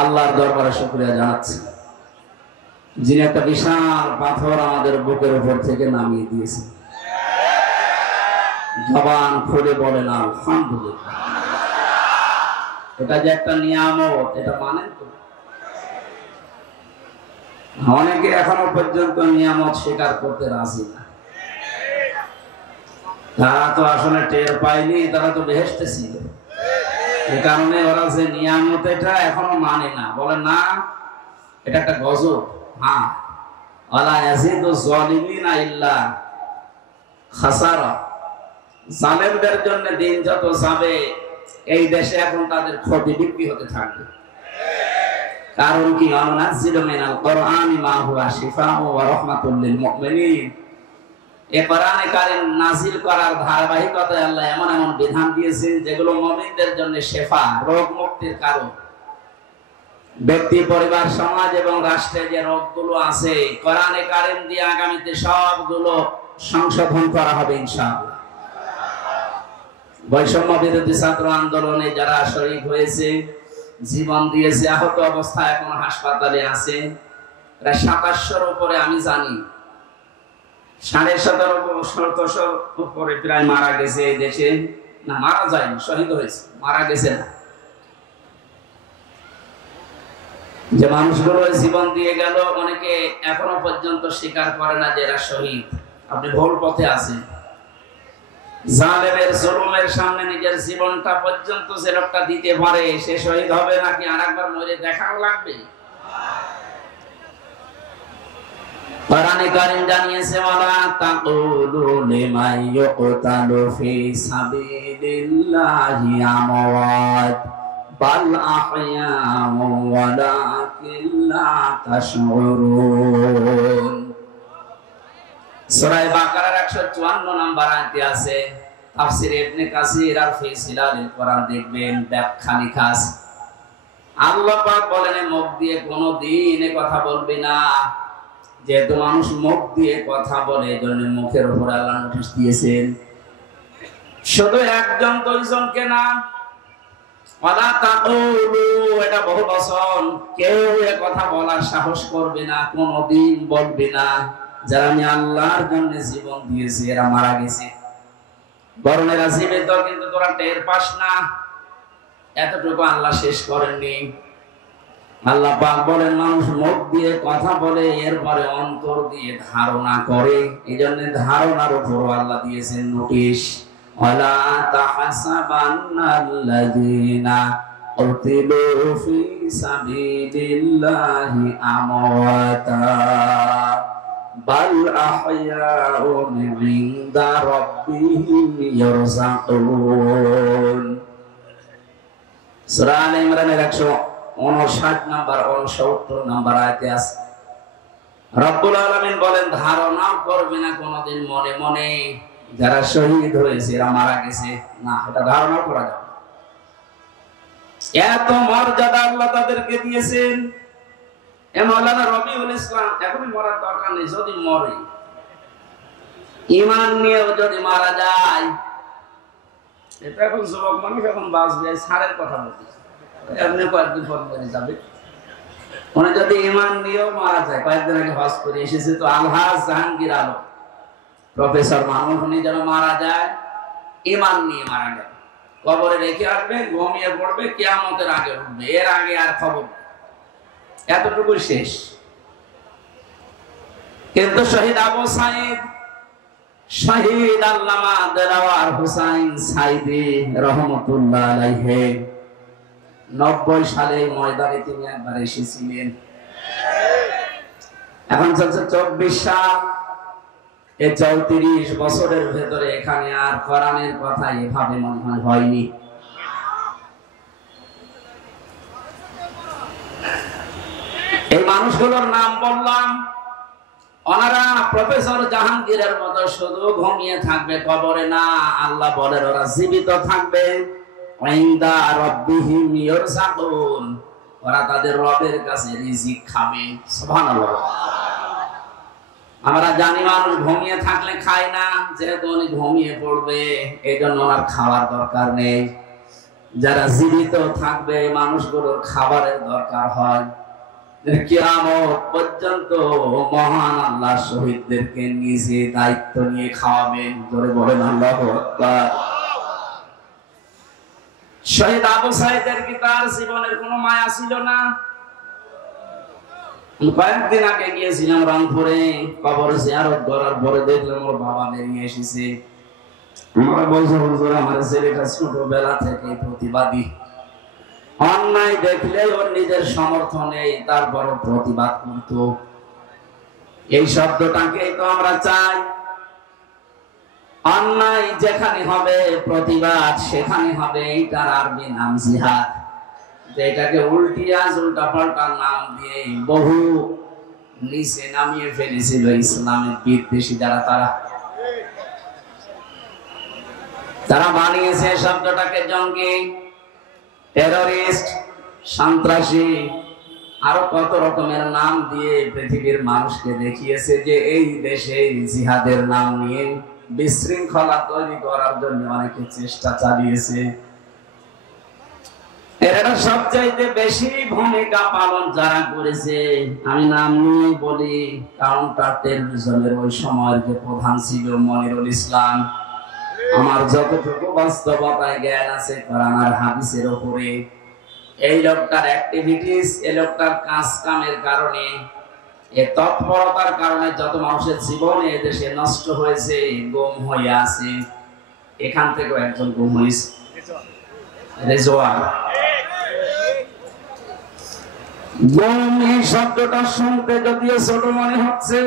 আল্লাহর দরবারে শুকরিয়া জানাচ্ছি, যিনি একটা বিশাল পাথর আমাদের বুকের উপর থেকে নামিয়ে দিয়েছেন। জবান খুলে বলেন আলহামদুলিল্লাহ। এটা যে একটা নিয়ামত, এটা মানেন তো? অনেকে এখনো পর্যন্ত নিয়ামত স্বীকার করতে রাজি না। তারা তো আসলে টের পায়নি, তারা তো বেহেশতে ছিল। এই কারণে ওরা যে নিয়ামত এটা এখনো মানে না, বলে না এটা একটা গজব। হ্যাঁ, ওয়ালা ইয়াজিদু যালিমিনা ইল্লা খাসারা। জালেমদের জন্য দিন যত যাবে এই দেশে এখন তাদের ক্ষতি বৃদ্ধি হতে থাকবে। কারণ কি? আনুনাজ্জিলু মিনাল কুরআনি মা হুয়া শিফাউ ওয়া রাহমাতুল লিল মুমিনিন। এই কোরআনে কারীম নাযিল করার ধারাবাহিকতায় আল্লাহ এমন এমন বিধান দিয়েছেন যেগুলো মুমিনদের জন্য শিফা, রোগ মুক্তির কারণ। ব্যক্তি, পরিবার, সমাজ এবং রাষ্ট্রে যে রোগগুলো আছে কোরআনে কারীম দিয়ে আগামীতে সবগুলো সংশোধন করা হবে ইনশাআল্লাহ। বৈষম্য বিরোধী ছাত্র আন্দোলনে যারা শহীদ হয়েছে, জীবন দিয়েছে, আহত অবস্থায় এখন হাসপাতালে আছে প্রায় 2700-র উপরে, আমি জানি 1750 উপরে প্রায় মারা গেছে এই দেশে। না, মারা যায়নি, শহীদ হয়েছে, মারা গেছে না। যে মানুষগুলো জীবন দিয়ে গেল, অনেকে এখনো পর্যন্ত স্বীকার করে না যে এরা শহীদ। আপনি ভুল পথে আছেন। জালেমের জুলুমের সামনে নিজের জীবনটা পর্যন্ত যে লোকটা দিতে পারে সে শহীদ হবে নাকি আরেকবার মরে দেখাও লাগবে? কোরআনে কারীম জানিয়েছে, ওয়ালা তাকুলু লিমান ইউকতালু ফি সাবিলিল্লাহি আমওয়াত বাল আহইয়াউ ওয়ালাকিন লা তাশউরুন। সূরা বাকারার 154 নম্বর আয়াতে আছে। তাফসীর ইবনে কাসির আর ফি সিলালিল কোরআন দেখবেন, ব্যাখ্যা লেখা আছে। আল্লাহ পাক বলেন, মুখ দিয়ে কোনোদিন এই কথা বলবি না। যেহেতু মানুষ মুখ দিয়ে কথা বলে, এজন্য মুখের উপর আল্লাহ নোটিশ দিয়েছেন। শুধু একজন দুইজনকে না, ওয়ালা তাকুলু, এটা বহু বচন। কেউ এ কথা বলার সাহস করবে না, কোনোদিন বলবে না যারা আমি আল্লাহর জন্য জীবন দিয়েছি এরা মারা গেছে। বরং এরা জীবিত, কিন্তু তোরা টের পাস না। এতটুকু আল্লাহ শেষ করেননি। আল্লাহ পাক বলেন, মানুষ মুখ দিয়ে কথা বলে, এরপরে অন্তর দিয়ে ধারণা করে। এই জন্য ধারণার উপর আল্লাহ দিয়েছেন নোটিশ। ওয়ালা তাহসাবান্নাল্লাযীনা কুতিলু ফি সাবিলিল্লাহি আমওয়াতা বাল আহইয়াউন ইনদা রাব্বিহিম ইয়ারযাকুন। সূরা আলে ইমরানের 159 নম্বর 69 নম্বর আয়াতে আছে, রব্বুল আলামিন বলেন, ধারণাও করবে না কোনদিন মনে মনে যারা শহীদ হয়েছে এরা মারা গেছে। না, এটা ধারণা করা যাবে। এত মর্যাদা আল্লাহ তাদেরকে দিয়েছেন। মাওলানা রবিউল ইসলাম, এখনই মরার দরকার নেই। যদি মরে, ঈমান নিয়েও যদি মারা যায়, এটা এখন যুবক মানুষ এখন বাঁচবে, সারের কথা বলতেছে, এমনি কয়েকদিন পর মরে যাবে। মানে যদি ঈমান নিয়েও মারা যায়, কয়েকদিন আগে হজ করে এসেছে তো আলহাজ জাহাঙ্গীর আলম প্রফেসর, মানুষ উনি যেন মারা যায় ঈমান নিয়ে মারা গেল, কবরে রেখে আসবে, ঘুমিয়ে পড়বে, কিয়ামতের আগে উঠবে, এর আগে আর খবর। এতটুকু শেষ। কিন্তু শহীদ আবু সাঈদ, শহীদ আল্লামা দেলাওয়ার হোসাইন সাঈদী রহমাতুল্লাহ আলাইহি 90 সালে ময়দানে তিনি একবার এসেছিলেন। এখন চলছে 24 সাল। এই 34 বছরের ভেতরে এখানে আর কোরআনের কথা এভাবে মনে হয় হয়নি। এই মানুষগুলোর নাম বললাম, ওনারা প্রফেসর জাহাঙ্গীরের মতো শুধু ঘুমিয়ে থাকবে কবরে না, আল্লাহ বলেন ওরা জীবিত থাকবে। ইনদা রাব্বিহিম ইয়ারযাকুন, ওরা তাদের রবের কাছে রিজিক খাবে। সুবহানাল্লাহ। আমরা জানি মানুষ ঘুমিয়ে থাকলে খায় না, যেহেতু উনি ঘুমিয়ে পড়বে এই জন্য ওনার খাওয়ার দরকার নেই। যারা জীবিত থাকবে মানুষগুলোর খাবারের দরকার হয়, কিয়ামত পর্যন্ত মহান আল্লাহ শহীদদেরকে নিজে দায়িত্ব নিয়ে খাওয়াবেন। ধরে বলেন আল্লাহু আকবার। শহীদ আবু সাঈদের কি তার জীবনের কোনো মায়া ছিল না? কয়েকদিন আগে গিয়েছিলাম রংপুরে, কবর জিয়ারত করার পরে দেখলাম ওর বাবা বেরিয়ে এসেছে। আমরা বলছি হুজুর আমার ছেলেটা ছোটবেলা থেকে প্রতিবাদী, অন্যায় দেখলে ওর নিজের সমর্থন নেই, তারপরও প্রতিবাদ করত। এই শব্দটাকে তো আমরা চাই। অন্যায় যেখানে হবে প্রতিবাদ সেখানে হবে, এইটার আরবি নাম জিহাদ। এটাকে উল্টা পাল্টা নাম দিয়ে বহু নিচে নামিয়ে ফেলেছিল ইসলামের বিদ্বেষী যারা, তারা বানিয়েছে শব্দটাকে জঙ্গি, টেররিস্ট, সন্ত্রাসী, আরো কত রকমের নাম দিয়ে পৃথিবীর মানুষকে দেখিয়েছে যে এই দেশে জিহাদের নাম নিয়ে বিশৃঙ্খলা তৈরি করার জন্য অনেকে চেষ্টা চালিয়েছে। এরা সবচাইতে বেশি ভূমিকা পালন যারা করেছে, আমি নাম নিয়ে বলি, কাউন্টার টেররিজমের ওই সময়ের যে প্রধান ছিল মনিরুল ইসলাম। আমার যতটুকু বাস্তবতায় জ্ঞান আছে কোরআন আর হাদিসের উপরে, এই লোকটার অ্যাক্টিভিটিস, এই লোকটার কাজ কামের কারণে, এই তৎপরতার কারণে যত মানুষের জীবনে দেশে নষ্ট হয়েছে, গুম হয়ে আছে। এখান থেকেও একজন গুম হয়েছে, রেজওয়ান। গুম এই শব্দটা শুনতে যদিও ছোট মনে হচ্ছে,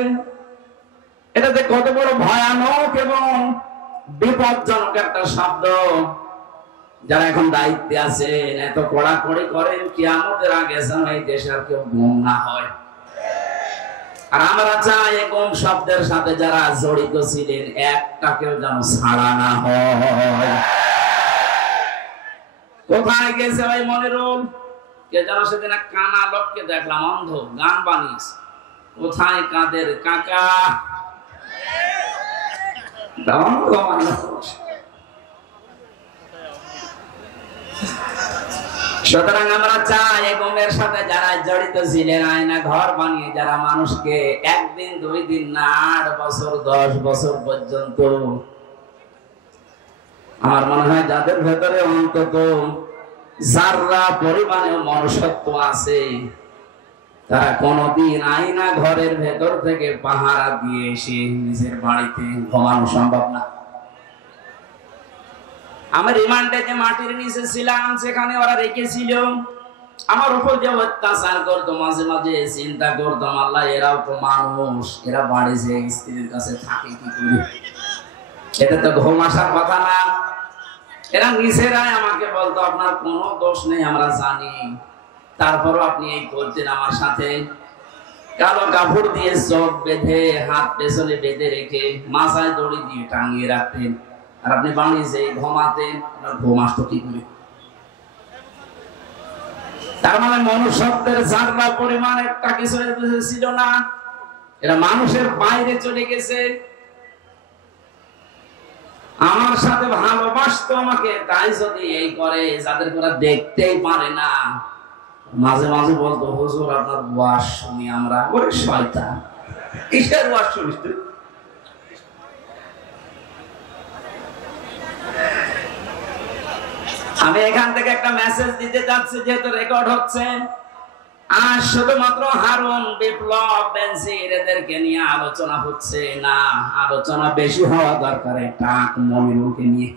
এটাতে কত বড় ভয়ানক এবং বিপজ্জনক একটা শব্দ। যারা এখন দায়িত্বে আছেন এত কড়াকড়ি করেন, কিয়ামতের আগে যেন এই দেশে আর কেউ গুম না হয়। আর আমরা চাই এই গুম শব্দের সাথে যারা জড়িত ছিলেন একটা কেউ যেন ছাড়া না হয়। কোথায় গেছে ভাই মনিরুল? কে যেন সেদিন এক কানা লোককে দেখলাম, অন্ধ, গান বানিয়েছে। কোথায় কাদের কাকা? সুতরাং আমরা চাই এই গুমের সাথে যারা জড়িত ছিলেন, আয়না ঘর বানিয়ে যারা মানুষকে একদিন 2 দিন না 8 বছর 10 বছর পর্যন্ত, আমার মনে হয় যাদের ভেতরে অন্তত যারা পরিমাণে মনুষ্যত্ব আছে, তারা কোনদিন আয়না ঘরের ভেতর থেকে পাহারা দিয়ে এসে নিজের বাড়িতে ঘুমানো সম্ভব না। আমার রিমান্ডে যে মাটির নিচে ছিলাম সেখানে ওরা রেখেছিল, আমার উপর যে অত্যাচার করতো, মাঝে মাঝে চিন্তা করতাম আল্লাহ এরাও তো মানুষ, এরা বাড়ি যে স্ত্রীর কাছে থাকে কি করে? এটা তো ঘুম আসার কথা না। এরা নিজেরাই আমাকে বলতো আপনার কোনো দোষ নেই আমরা জানি, তারপরও আপনি এই করতেন আমার সাথে। কালো কাপড় দিয়ে চোখ বেঁধে, হাত পেছনে বেঁধে রেখে, মাথায় দড়ি দিয়ে টাঙিয়ে রাখতেন, আর আপনি বাড়ি যে ঘুমাতেন, ঘুম আসতো কি করে? তার মানে মনুষ্যত্বের যারা পরিমাণ একটা কিছু ছিল না, এরা মানুষের বাইরে চলে গেছে। আমার সাথে ভালোবাসতো আমাকে, তাই যদি এই করে যাদের করে দেখতেই পারে না, মাঝে মাঝে বলতো হুজুর আপনার ওয়াজ শুনি আমরা। ওরে শয়তান, কিসের ওয়াজ শুনিস তুই? আমি এখান থেকে একটা মেসেজ দিতে যাচ্ছি, যেহেতু রেকর্ড হচ্ছে। আর শুধুমাত্র হারুন, বিপ্লব, বেনজির এদেরকে নিয়ে আলোচনা হচ্ছে না, আলোচনা বেশি হওয়া দরকার টাক মনিরুলকে নিয়ে।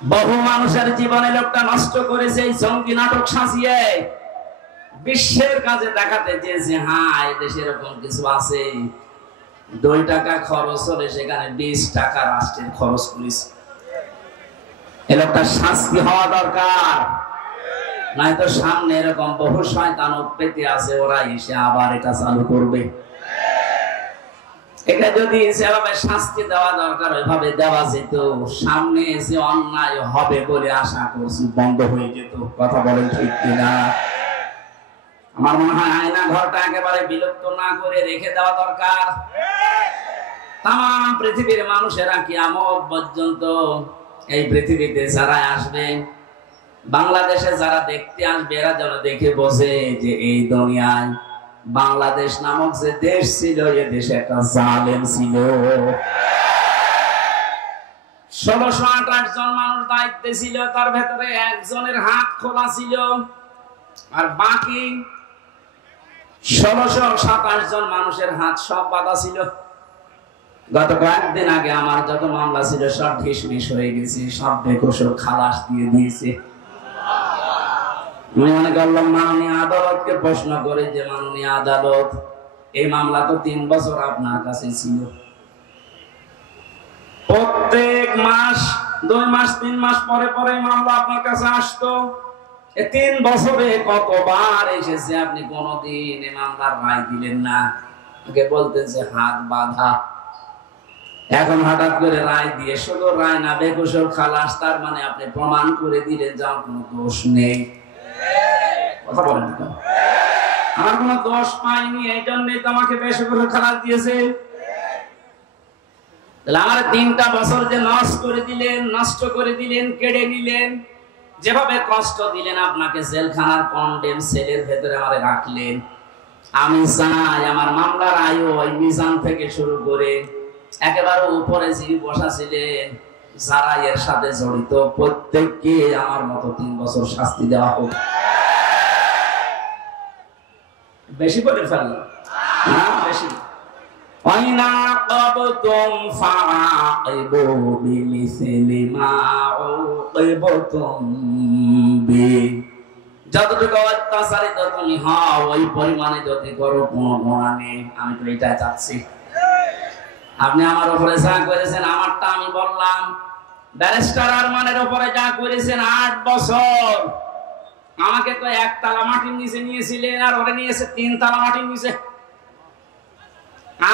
বহু মানুষের জীবনে লোকটা নষ্ট করেছে এই জঙ্গি নাটক সাজিয়ে, বিশ্বের কাছে দেখাতে চেয়েছে হ্যাঁ এদেশে এরকম কিছু আছে। 2 টাকা খরচ হলে সেখানে 20 টাকা রাষ্ট্রের খরচ করেছে। এ লোকটা শাস্তি হওয়া দরকার, নয়তো সামনে এরকম বহু শয়তান উৎপত্তি আছে, ওরা এসে আবার এটা চালু করবে। এটা যদি সেভাবে শাস্তি দেওয়া দরকার ওইভাবে দেওয়া যেত, সামনে এসে অন্যায় হবে বলে আশা করছি বন্ধ হয়ে যেত। কথা বলেন ঠিক কিনা? আমার মনে হয় আয়না ঘরটা একেবারে বিলুপ্ত না করে রেখে দেওয়া দরকার। তাম পৃথিবীর মানুষেরা কিয়ামত পর্যন্ত এই পৃথিবীতে যারা আসবে, বাংলাদেশে যারা দেখতে আসবে, এরা যেন দেখে বোঝে যে এই দুনিয়ায় বাংলাদেশ নামক যে দেশ ছিল, এ দেশে একটা জালেম ছিল। 1628 জন মানুষ দায়িত্বে ছিল, তার ভেতরে একজনের হাত খোলা ছিল, আর বাকি 1627 জন মানুষের হাত সব বাঁধা ছিল। গত কয়েকদিন আগে আমার যত মামলা ছিল সব ঢিসমিস হয়ে গেছে, সব বেকসুর খালাস দিয়ে দিয়েছে। আমি মনে করলাম মাননীয় আদালতকে প্রশ্ন করে যে, মাননীয় আদালত, এই মামলা তো 3 বছর আপনার কাছে ছিল, প্রত্যেক মাস 2 মাস 3 মাস পরে পরে মামলা আপনার কাছে আসতো, 3 বছরে কতবার এসেছে, আপনি কোনদিন এই মামলার রায় দিলেন না। আগে বলতেন যে হাত বাঁধা, এখন হঠাৎ করে রায় দিয়ে, শুধু রায় না, বেকসুর খালাস, তার মানে আপনি প্রমাণ করে দিলেন যে আমার কোনো দোষ নেই। কথা বলেন, আমার কোনো দোষ পাইনি, এই জন্যই তো আমাকে বেকসুর খালাস দিয়েছে। তাহলে আমার 3টা বছর যে নষ্ট করে দিলেন, কেড়ে নিলেন, যেভাবে কষ্ট দিলেন, আপনাকে জেলখানার কন্ডেম সেলের ভেতরে আমারে রাখলেন। আমি চাই আমার মামলার আয়ু ওই মিজান থেকে শুরু করে একেবারে উপরে যিনি বসা ছিলেন, যারা এর সাথে জড়িত, প্রত্যেককে আমার মতো 3 বছর শাস্তি দেওয়া হোক। বেশি করে ফেললাম না? বেশি। যতটুকু অত্যাচারিত তুমি হও, ওই পরিমাণে যদি করো, কোনো গুণা নেই। আমি তো এটাই চাচ্ছি। আপনি আমার উপরে যা করেছেন, আমারটা আমি বললাম, ব্যারিস্টার আরমানের উপরে যা করেছেন 8 বছর, আমাকে তো 1 তালা মাটির নিচে নিয়েছিলেন, আর ওরে নিয়েছে 3 তালা মাটির নিচে।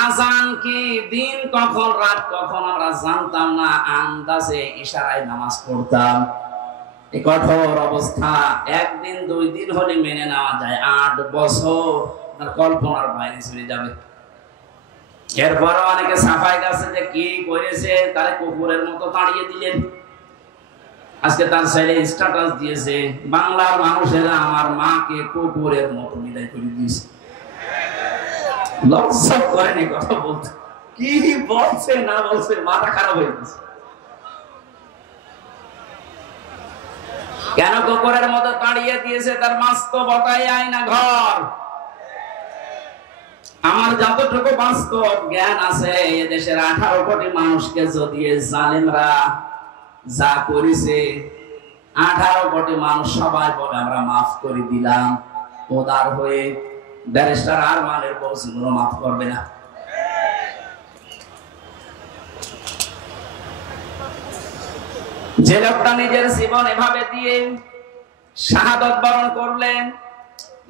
আজান কি, দিন কখন রাত কখন আমরা জানতাম না, আন্দাজে ইশারায় নামাজ পড়তাম। এই কঠোর অবস্থা 1 দিন 2 দিন হলে মেনে নেওয়া যায়, 8 বছর কল্পনার বাইরে চলে যাবে। এরপরও অনেকে সাফাই গাছে যে কি করেছে, তারে কুকুরের মতো তাড়িয়ে দিলেন। আজকে তার ছেলে স্ট্যাটাস দিয়েছে, বাংলার মানুষেরা আমার মাকে কুকুরের মতো বিদায় করে দিয়েছে। লজ্জা করেনি কথা বলতে, কি বলছে না বলছে, মাথা খারাপ হয়ে গেছে। কেন কুকুরের মতো তাড়িয়ে দিয়েছে? তার বাস্তবতায় আয়না ঘর। আমার যতটুকু বাস্তব জ্ঞান আছে, এদেশের 18 কোটি মানুষকে যদি জালেমরা যা করেছে, 18 কোটি মানুষ সবাই বলে আমরা মাফ করে দিলাম, উদার হয়ে। ব্যারিস্টার আরমানের বলছিগুলো মাফ করবে না। যে লোকটা নিজের জীবন এভাবে দিয়ে শাহাদত বরণ করলেন,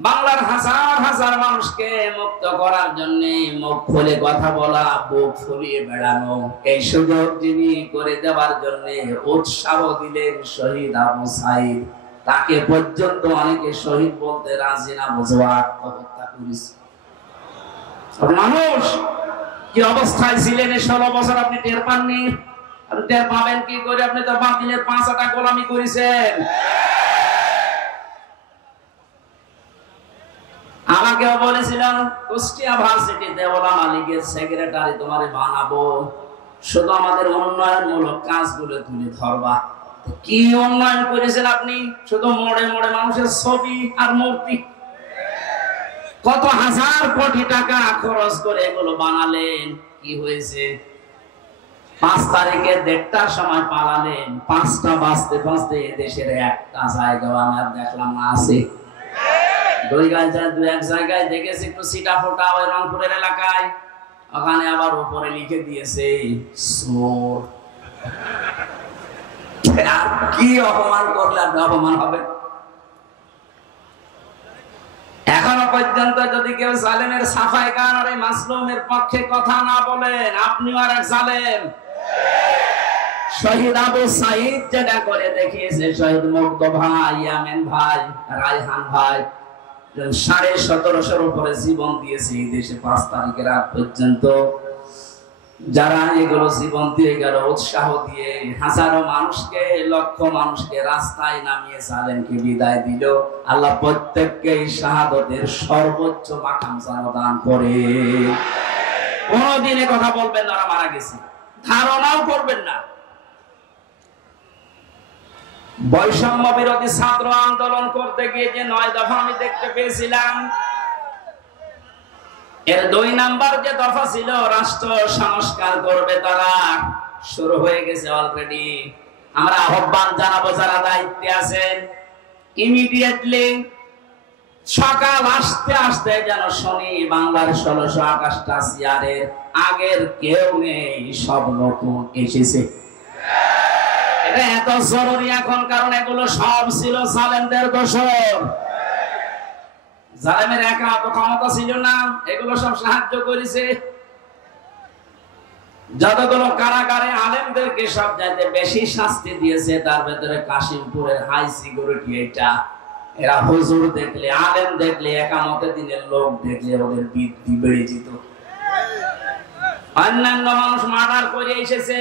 বাংলার হাজার হাজার মানুষকে মুক্ত করার জন্য মুখ খুলে কথা বলা, বুক ফুলিয়ে বেড়ানো, এই সুযোগ যিনি করে দেওয়ার জন্য উৎসাহ দিলেন শহীদ আবু সাইদ, তাকে পর্যন্ত অনেকে শহীদ বলতে রাজি না, বুঝোয়া আত্মহত্যা করেছে। মানুষ কি অবস্থায় ছিলেন 16 বছর আপনি টের পাননি? আপনি টের পাবেন কি করে? আপনি তো বাতিলের 5 আটা গোলামি করেছেন। আমাকেও বলেছিলাম কুষ্টিয়া ভার্সিটিতে ওলামা লীগের সেক্রেটারি তোমারে বানাবো, শুধু আমাদের উন্নয়নমূলক কাজগুলো তুলে ধরবা। কি উন্নয়ন করেছেন আপনি? শুধু মোড়ে মোড়ে মানুষের ছবি আর মূর্তি। কত হাজার কোটি টাকা খরচ করে এগুলো বানালেন, কি হয়েছে? 5 তারিখে 1:30টার সময় পালালেন, 5টা বাজতে বাজতে দেশের একটা জায়গা আমি দেখলাম না আছে। 2 জায়গায় দেখেছি একটু সিটা ফোটা, ওই রংপুরের এলাকায়, ওখানে আবার উপরে লিখে দিয়েছে চোর। কি অপমান করলে আপনি অপমান হবে? এখনো পর্যন্ত যদি কেউ জালেমের সাফাই গান আর এই মাসলুমের পক্ষে কথা না বলেন, আপনিও আর এক জালেম। শহীদ আবু সাইদ যেটা করে দেখিয়েছে, শহীদ মুগ্ধ ভাই, ইয়ামিন ভাই, রায়হান ভাই, 1750 উপরে জীবন দিয়েছে এই দেশে 5 তারিখের আগ পর্যন্ত। যারা এগুলো জীবন দিয়ে গেল, উৎসাহ দিয়ে হাজারো মানুষকে, লক্ষ মানুষকে রাস্তায় নামিয়ে জালেমকে বিদায় দিল, আল্লাহ প্রত্যেককে শাহাদতের সর্বোচ্চ মাকাম যেন দান করে। কোনদিন কথা বলবেন না মারা গেছে, ধারণাও করবেন না। বৈষম্য বিরোধী ছাত্র আন্দোলন করতে গিয়ে যে 9 দফা আমি দেখতে পেয়েছিলাম, এর 2 নাম্বার যে দফা ছিল রাষ্ট্র সংস্কার করবে, তারা শুরু হয়ে গেছে অলরেডি। আমরা আহ্বান জানাবো যারা দায়িত্বে আছেন, ইমিডিয়েটলি সকাল আসতে আসতে যেন শুনি বাংলার 1628টা চেয়ারের আগের কেউ নেই, সব নতুন এসেছে। এটা এত জরুরি এখন, কারণ এগুলো সব ছিল জালেমদের দোসর। জালেমের একা অত ক্ষমতা ছিল না, এগুলো সব সাহায্য করেছে। যতগুলো কারাগারে আলেমদেরকে সব চাইতে বেশি শাস্তি দিয়েছে, তার ভেতরে কাশিমপুরের হাই সিকিউরিটি। এটা এরা হুজুর দেখলে, আলেম দেখলে, একামতের দিনের লোক দেখলে ওদের বৃদ্ধি বেড়ে যেত। অন্যান্য মানুষ মার্ডার করে এসেছে,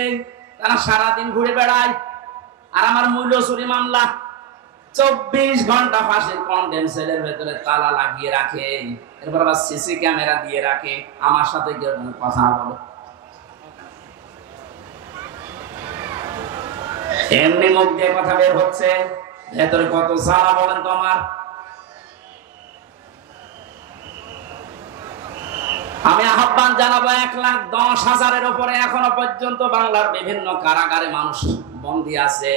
তারা সারাদিন ঘুরে বেড়ায়। আর আমার মূল্য চুরি মামলা 24 ঘন্টা ফাঁসির কন্ডেম সেলের ভেতরে তালা লাগিয়ে রাখে, এরপর আবার সিসি ক্যামেরা দিয়ে রাখে। আমার সাথে কেউ কথা বলো, এমনি মুখ দিয়ে কথা বের হচ্ছে, ভেতরে কত জ্বালা বলেন তো আমার। আমি আহ্বান জানাবো 1,10,000-এর উপরে এখনো পর্যন্ত বাংলার বিভিন্ন কারাগারে মানুষ বন্দী আছে।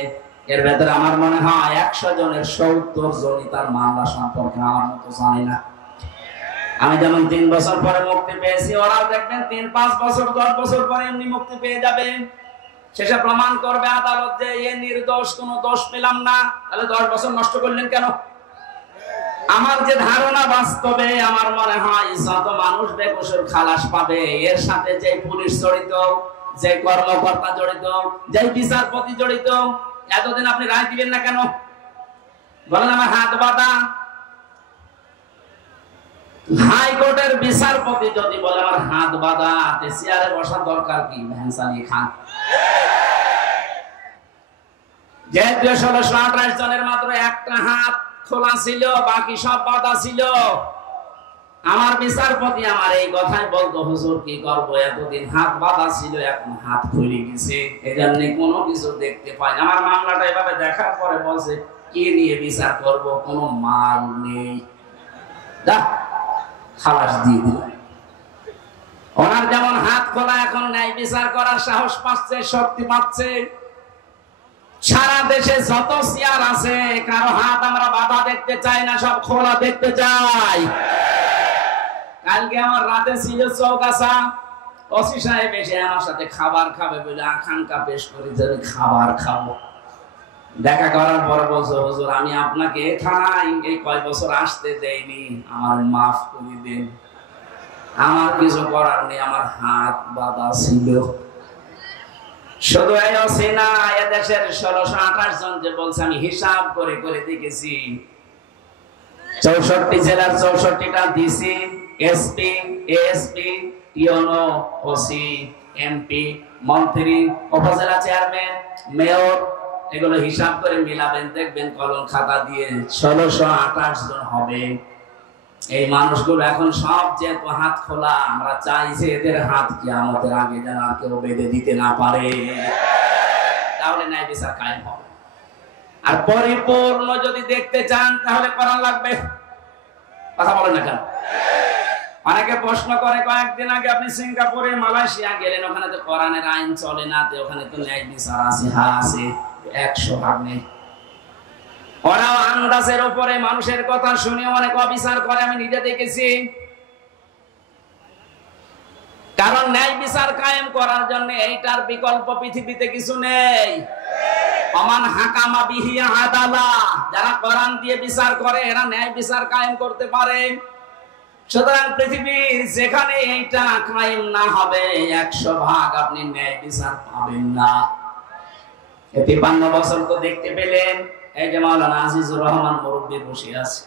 এর ভেতরে আমার মনে হয় 100 জনের 70 জনই তার মামলা সম্পর্কে আমার মতো জানি না। আমি যেমন 3 বছর পরে মুক্তি পেয়েছি, ওরাও দেখবেন 3-5 বছর 10 বছর পরে এমনি মুক্তি পেয়ে যাবে। শেষে প্রমাণ করবে আদালত যে এ নির্দোষ, কোনো দোষ পেলাম না। তাহলে 10 বছর নষ্ট করলেন কেন? আমার যে ধারণা, বাস্তবে আমার মনে হয় যত মানুষ বেকসুর খালাস পাবে, এর সাথে যে পুলিশ জড়িত, যে কর্মকর্তা জড়িত, যে বিচারপতি জড়িত, এতদিন আপনি রায় দিবেন না কেন? বলেন আমার হাত বাঁধা। হাইকোর্টের বিচারপতি যদি বলে আমার হাত বাঁধা, চেয়ারে বসার দরকার কি? ভ্যানসানি খান। যেহেতু 1628 জনের মাত্র একটা হাত খোলা ছিল, বাকি সব বাঁধা ছিল। আমার বিচারপতি আমার এই কথাই বলতো, হুজুর কি করবো, এতদিন হাত বাঁধা ছিল, এখন হাত খুলে গেছে, এজন্য কোনো কিছু দেখতে পাই না। আমার মামলাটা এভাবে দেখার পরে বলছে কি নিয়ে বিচার করব, কোনো মাল নেই, খালাস দিয়ে দিল। ওনার যেমন হাত খোলা, এখন ন্যায় বিচার করার সাহস পাচ্ছে, শক্তি পাচ্ছে। সারা দেশে যত চেয়ার আছে, কারো হাত আমরা বাধা দেখতে চাই না, সব খোলা দেখতে চাই। কালকে আমার রাতে ছিল চৌগাছা, ওসি সাহেব এসে আমার সাথে খাবার খাবে বলে আকাঙ্ক্ষা পেশ করে যে খাবার খাবো। দেখা করার পর বলছো, হুজুর আমি আপনাকে থানায় এই কয় বছর আসতে দেয়নি, আমার মাফ করে দেন, আমার কিছু করার নেই, আমার হাত বাঁধা ছিল। শুধু এই ওসি না, এদেশের 1628 জন যে বলছে, আমি হিসাব করে করে দেখেছি, 64 জেলার 64টা ডিসি, এসপি, এএসপি, টিওনো, ওসি, এমপি, মন্ত্রী, উপজেলা চেয়ারম্যান, মেয়র, এগুলো হিসাব করে মিলাবেন, দেখবেন কলম খাতা দিয়ে 1628 জন হবে। এই মানুষগুলো এখন সব যেহেতু হাত খোলা, আমরা চাই যে এদের হাত কিয়ামতের আগে যেন আর কেউ বেঁধে দিতে না পারে, তাহলে ন্যায় বিচার কায়েম হবে। আর পরিপূর্ণ যদি দেখতে চান তাহলে কোরআন লাগবে। কথা বলেন না কেন? অনেকে প্রশ্ন করে, কয়েকদিন আগে আপনি সিঙ্গাপুরে, মালয়েশিয়া গেলেন, ওখানে তো কোরআনের আইন চলে না, তো ওখানে তো ন্যায় বিচার আছে। হ্যাঁ আছে, 100 নেই। ওরাও আন্দাজের উপরে মানুষের কথা শুনে অনেক অবিচার করে, আমি নিজে দেখেছি। কারণ ন্যায় বিচার কায়েম করার জন্য এইটার বিকল্প পৃথিবীতে কিছু নেই। আমান হাকামা বিহি আদালা, যারা কোরআন দিয়ে বিচার করে এরা ন্যায় বিচার কায়েম করতে পারে। সুতরাং পৃথিবীর যেখানে এইটা কায়েম না হবে, 100% আপনি ন্যায় বিচার পাবেন না। 53 বছর তো দেখতে পেলেন, এই যে মাওলানা আজিজুর রহমান মুরব্বী বসে আছে,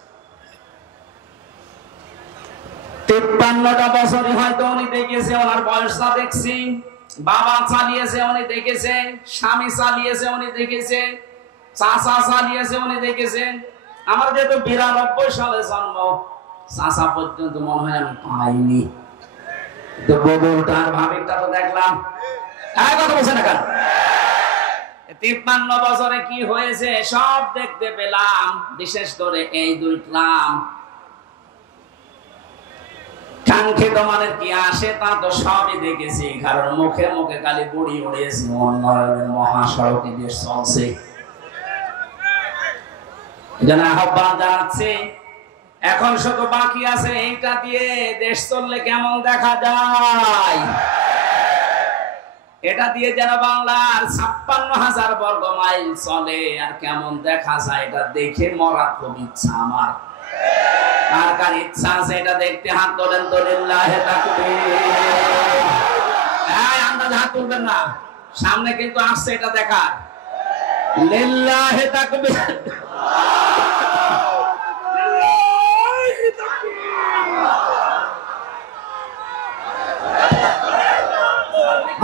53টা বছরই হয়তো উনি দেখেছে, ওনার বয়সটা দেখছি। বাবা চালিয়েছে উনি দেখেছে, স্বামী চালিয়েছে উনি দেখেছে, চাচা চালিয়েছে উনি দেখেছেন। আমার যেহেতু 92 সালে জন্ম, চাচা পর্যন্ত মনে হয় আমি পাইনি, তো বউটা আর ভাবিটা তো দেখলাম। কথা বলছে না কেন? 53 বছরে কি হয়েছে সব দেখতে পেলাম, বিশেষ করে এই দুইটাম কাঙ্ক্ষিত মানে কি আসে তা তো সবই দেখেছি, কারণ মুখে মুখে খালি বুড়ি উড়িয়েছি, উন্নয়নের মহাসড়কে দেশ চলছে। আহ্বান জানাচ্ছি, এখন শুধু বাকি আছে এইটা দিয়ে দেশ চললে কেমন দেখা যায়, এটা দিয়ে যেন বাংলার 56,000 বর্গ মাইল চলে, আর কেমন দেখা যায় এটা দেখে মরা খুব ইচ্ছা আমার। কার কার ইচ্ছা আছে এটা দেখতে? হাত তোলেন তো, লিল্লাহে তাকবীর। আন্দাজে হাত তুলবেন না, সামনে কিন্তু আসছে এটা দেখার। লিল্লাহে তাকবীর।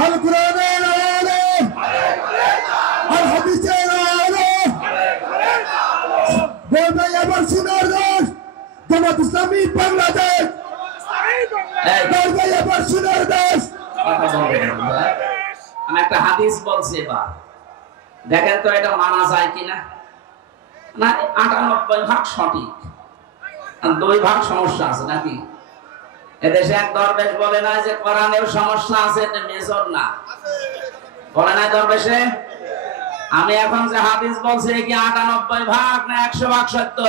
আল কোরআনের আলো, আল হাদিসের আলো, বলবে এবার সোনার দেশ জামাত ইসলামী বাংলাদেশ, বলবে এবার সোনার দেশ। আমি একটা হাদিস বলছি, এবার দেখেন তো এটা মানা যায় কিনা। না 98% সঠিক, 2% সমস্যা আছে নাকি? এদেশে এক দরবেশ বলে না যে কোরআনের সমস্যা আছে, এটা মেজর না, বলে নাই দরবেশে? আমি এখন যে হাদিস বলছি কি 98% না 100% সত্য?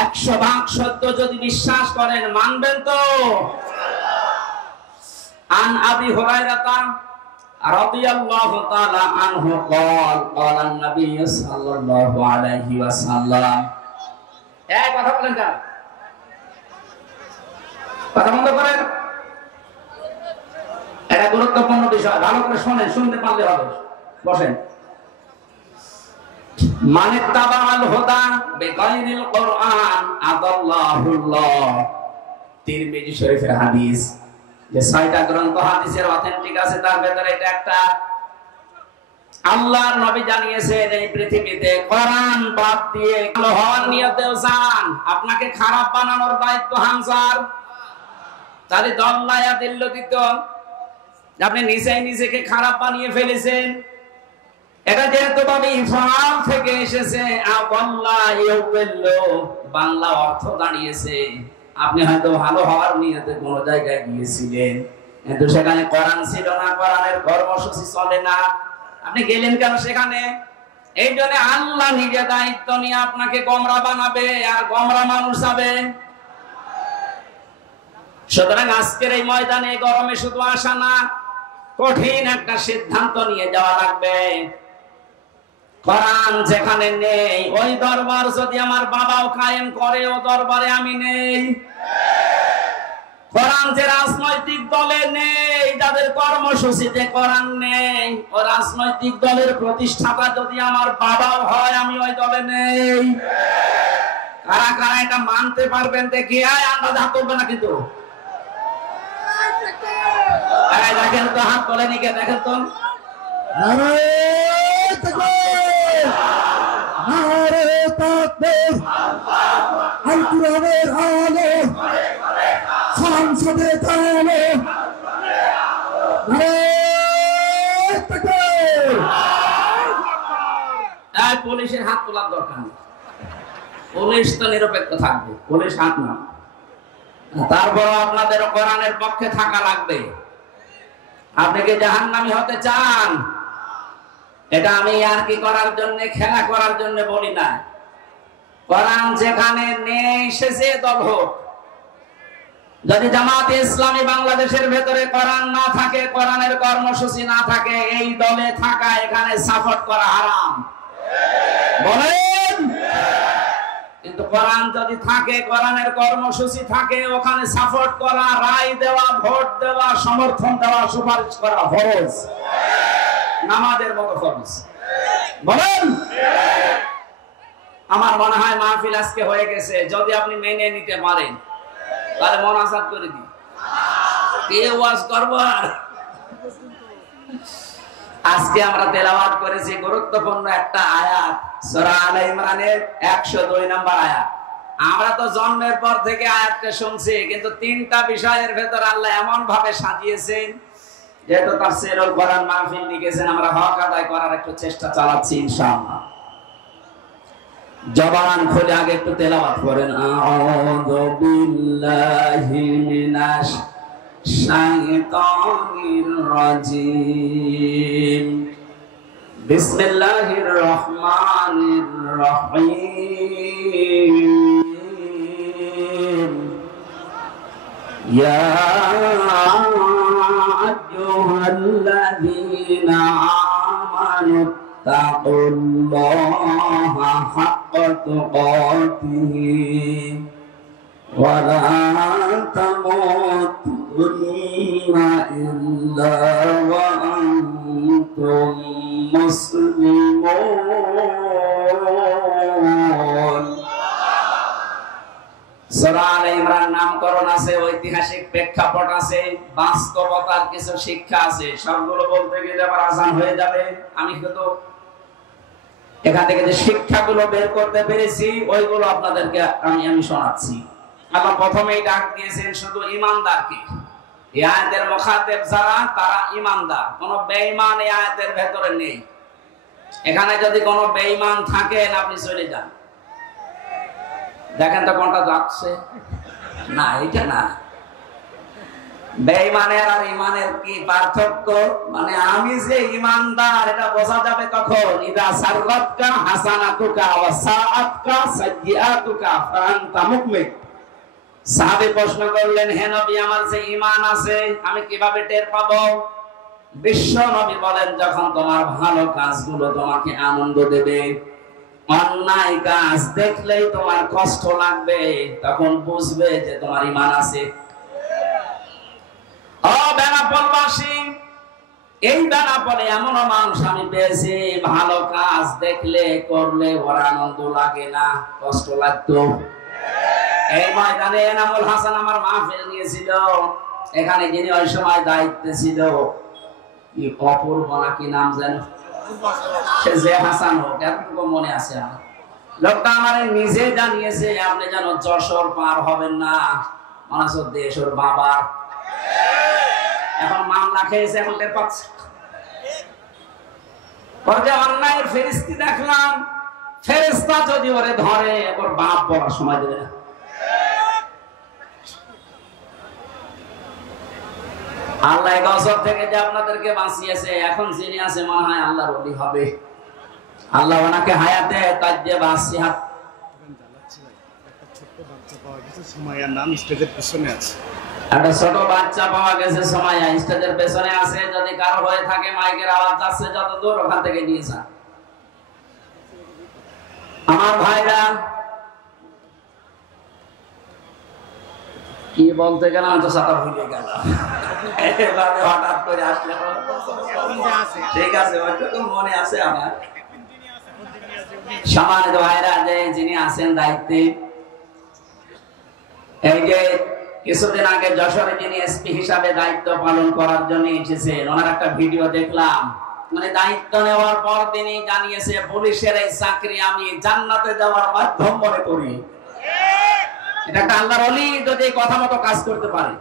100% সত্য যদি বিশ্বাস করেন মানবেন তো? আন আবি হুরায়রা রাদিয়াল্লাহু তাআলা আনহু قال قال النبي صلى الله عليه وسلم। এই কথা বলেন কেন? কথা বন্ধ করেন, এটা গুরুত্বপূর্ণ বিষয়, ভালো করে শুনেন, শুনতে পারলে হবে। বসেন। মানিত্তাবাল হুদা বিগাইরিল কুরআন আদাল্লাহুল্লাহ। তিরমিজি শরীফের হাদিস, যে 6টা গ্রন্থ হাদিসের অথেন্টিক আছে, তার ভেতরে এটা একটা। আল্লাহর নবী জানিয়েছেন এই পৃথিবীতে কোরআন বাদ দিয়ে ভালো হওয়ার নিয়তেও যান, আপনাকে খারাপ বানানোর দায়িত্ব হামজার। তাহলে দল্লায়া দিল্ল দিত, আপনি নিজেই নিজেকে খারাপ বানিয়ে ফেলেছেন। এটা যেহেতু ভাবে ইফআল থেকে এসেছে, বাংলা অর্থ দাঁড়িয়েছে, আপনি হয়তো ভালো হওয়ার নিয়তে কোন জায়গায় গিয়েছিলেন, কিন্তু সেখানে কোরআন ছিল না, কোরআনের কর্মসূচি চলে না, আপনি গেলেন কেন সেখানে? এই জন্য আল্লাহ নিজে দায়িত্ব নিয়ে আপনাকে গোমরা বানাবে, আর গোমরা মানুষ যাবে। সুতরাং আজকের এই ময়দানে গরমে শুধু আসা না, কঠিন একটা সিদ্ধান্ত নিয়ে যাওয়া লাগবে। কোরআন যেখানে নেই, ওই দরবার যদি আমার বাবাও কায়েম করে, ও দরবারে আমি নেই। কোরআন যে রাজনৈতিক দলে নেই, যাদের কর্মসূচিতে কোরআন নেই, ও রাজনৈতিক দলের প্রতিষ্ঠাতা যদি আমার বাবাও হয়, আমি ওই দলে নেই। কারা কারা এটা মানতে পারবেন দেখি? আন্দাজ হাত তুলবে না কিন্তু। দেখেন তো, হাত তোলেনি কে? দেখেন তো। নারায়ে তাকবীর, নারায়ে তাকবীর, আল কোরআনের আলো, সংসদে আলো, নারায়ে তাকবীর। পুলিশের হাত তোলার দরকার নেই, পুলিশ তো নিরপেক্ষ থাকবে, পুলিশ হাত না। তারপর আপনাদের কোরআনের পক্ষে থাকা লাগবে। আপনি কি জাহান্নামী হতে চান? এটা আমি আর কি করার জন্য, খেলা করার জন্য বলি না। কোরআন যেখানে নেই, সে যে দল হোক, যদি জামাতে ইসলামী বাংলাদেশের ভেতরে কোরআন না থাকে, কোরআনের কর্মসূচি না থাকে, এই দলে থাকা, এখানে সাপোর্ট করা হারাম। বলেন? কিন্তু কোরআন যদি থাকে, কোরআনের কর্মসূচি থাকে, ওখানে সাপোর্ট করা, রায় দেওয়া, ভোট দেওয়া, সমর্থন দেওয়া, সুপারিশ করা ফরজ, নামাজের মতো ফরজ। বলেন? আমার মনে হয় মাহফিল আজকে হয়ে গেছে, যদি আপনি মেনে নিতে পারেন তাহলে মোনাজাত করে দিন। কে ওয়াজ করবো আর আজকে আমরা তেলাওয়াত করেছি গুরুত্বপূর্ণ একটা আয়াত, সূরা আলে ইমরানের 102 নম্বর আয়াত। আমরা তো জন্মের পর থেকে আয়াতটা শুনছি, কিন্তু তিনটা বিষয়ের ভেতর আল্লাহ এমন ভাবে সাজিয়েছেন, যেহেতু তাফসীরুল কোরআন মাহফিল লিখেছেন, আমরা হক আদায় করার একটু চেষ্টা চালাচ্ছি ইনশাআল্লাহ। জবান খুলে আগে একটু তেলাওয়াত করেন, আউযু বিল্লাহি মিনাশ শাইতানির রাজিম, বিসমিল্লাহির রহমানির রহিম, ইয়া আইয়ুহাল্লাযীনা আমানু তাকুল্লাহা হাক্কা তুকাতিহি ওয়া লা তামুতুন্না ইল্লা ওয়া আনতুম মুসলিমুন। সূরা আলে ইমরান নামকরণ আছে, ঐতিহাসিক প্রেক্ষাপট আছে, বাস্তবতার কিছু শিক্ষা আছে। সবগুলো বলতে গেলে আবার আজান হয়ে যাবে। আমি শুধু এখান থেকে যে শিক্ষাগুলো বের করতে পেরেছি ওইগুলো আপনাদেরকে আমি শোনাচ্ছি। আল্লাহ প্রথমেই ডাক দিয়েছেন শুধু ঈমানদারকে। এই আয়াতের মুখাতেব যারা, তারা ঈমানদার। কোন বেঈমান এই আয়াতের ভেতরে নেই। এখানে যদি কোনো বেঈমান থাকেন আপনি চলে যান। দেখেন তো কোনটা যাচ্ছে না, এটা না। বেঈমানের আর ঈমানের কি পার্থক্য? মানে আমি যে ঈমানদার এটা বোঝা যাবে কখন? ইদা সাররাতকা হাসানাতুকা ওয়া সাআতকা সাইয়্যাতুকা ফাআনতা মুকমিন। সাহাবী প্রশ্ন করলেন, হে নবী, আমার যে ঈমান আছে আমি কিভাবে টের পাবো? বিশ্ব নবী বলেন, যখন তোমার ভালো কাজগুলো তোমাকে আনন্দ দেবে, অন্যায় কাজ দেখলেই তোমার কষ্ট লাগবে, তখন বুঝবে যে তোমার ঈমান আছে। ও বেনাপোলবাসী, এই বেনাপোলে এমন মানুষ আমি পেয়েছি, ভালো কাজ দেখলে করলে ওর আনন্দ লাগে না, কষ্ট লাগতো। এই ময়দানে এনামুল হাসান আমার মাহফিল নিয়েছিল। এখানে যিনি ওই সময় দায়িত্বে ছিল, কি অপূর্ব নাকি নাম জানো, সে যে হাসান হোক, এতটুকু মনে আছে আমার। লোকটা আমার নিজে জানিয়েছে, আপনি যেন যশোর পার হবেন না, মানুষ দেশ ওর বাবার। এখন মামলা খেয়েছে, এখন টের পাচ্ছে। অন্যায়ের ফেরেশতা দেখলাম, ফেরেশতা যদি ওরে ধরে ওর বাপ বলার সময় দেবে না। আল্লাহ গজব থেকে যে আপনাদেরকে বাঁচিয়েছে, এখন যিনি আছে মনে হয় আল্লাহর ওলি হবে। আল্লাহ ওনাকে হায়াতে তাজ্জে বাসিহাত। একটা ছোট বাচ্চা পাওয়া গেছে সময় স্টেজের পেছনে আছে। যদি কারো হয়ে থাকে, মাইকের আওয়াজ যাচ্ছে যত দূর, ওখান থেকে নিয়ে যান। আমার ভাইরা, কি বলতে গেলাম তো সাথে ভুলে গেলাম। এভাবে হঠাৎ করে আসলে ঠিক আছে, ওইটুকু মনে আছে আমার। সম্মানিত ভাইরা, যে যিনি আছেন দায়িত্বে, এই যে কিছুদিন আগে যশোরে যিনি এসপি হিসাবে দায়িত্ব পালন করার জন্য এসেছেন, ওনার একটা ভিডিও দেখলাম। মানে দায়িত্ব নেওয়ার পর তিনি জানিয়েছে, পুলিশের এই চাকরি আমি জান্নাতে যাওয়ার মাধ্যম মনে করি। এটা একটা আল্লাহর ওলি যদি কথা মতো কাজ করতে পারে।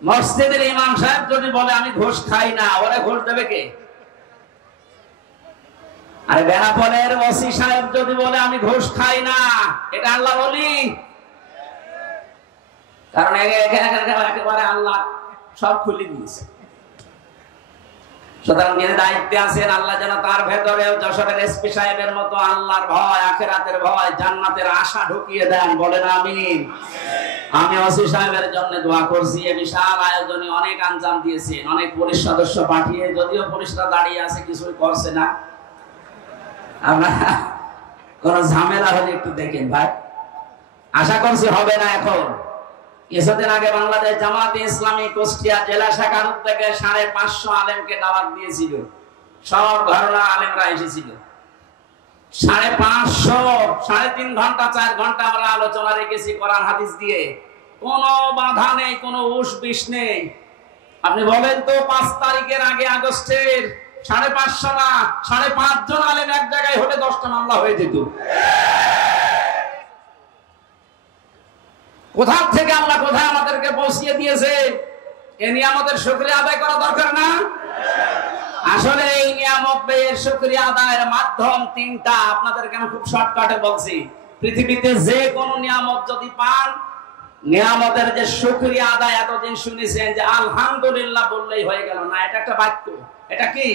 মসজিদের ইমাম সাহেব যদি বলে আমি ঘুষ খাই না, ওরে ঘুষ দেবে কে? আরে বেনাপোলের ওসি সাহেব যদি বলে আমি ঘুষ খাই না, এটা আল্লাহর ওলি। কারণ একেবারে আল্লাহ সব খুলে দিয়েছে। সুতরাং যিনি দায়িত্বে আছেন, আল্লাহ যেন তার ভেতরেও যশোরের এসপি সাহেবের মতো আল্লাহর ভয়, আখিরাতের ভয়, জান্নাতের আশা ঢুকিয়ে দেন। বলেন আমিন। আমি ওসি সাহেবের জন্য দোয়া করছি। এই বিশাল আয়োজনে অনেক আঞ্জাম দিয়েছেন, অনেক পুলিশ সদস্য পাঠিয়ে, যদিও পুলিশরা দাঁড়িয়ে আছে, কিছুই করছে না। আমরা কোন ঝামেলা হলে একটু দেখেন ভাই, আশা করছি হবে না। এখন কিছুদিন আগে বাংলাদেশ জামাতে ইসলামী কুষ্টিয়া জেলা শাখার থেকে 550 আলেমকে দাওয়াত দিয়েছিল। সব ঘরনা আলেমরা এসেছিল। 550, 3.5 ঘন্টা 4 ঘন্টা আমরা আলোচনা রেখেছি কোরআন হাদিস দিয়ে। কোনো বাধা নেই, কোনো উস বিষ নেই। আপনি বলেন তো 5 তারিখের আগে আগস্টের 550 না 5.5 জন আলেম এক জায়গায় হলে 10টা মামলা হয়ে যেত। কোথা থেকে আল্লাহ কোথায় আমাদেরকে পৌঁছিয়ে দিয়েছে, এ নিয়ামতের শুকরিয়া আদায় করা দরকার না? আসলে এই নিয়ামতের শুকরিয়া আদায়ের মাধ্যম 3টা। আপনাদেরকে আমি খুব শর্টকাটে বলছি। পৃথিবীতে যে কোনো নিয়ামত যদি পান, নিয়ামতের যে শুকরিয়া আদায়, এতদিন শুনেছেন যে আলহামদুলিল্লাহ বললেই হয়ে গেল না, এটা একটা বাক্য। এটা কি?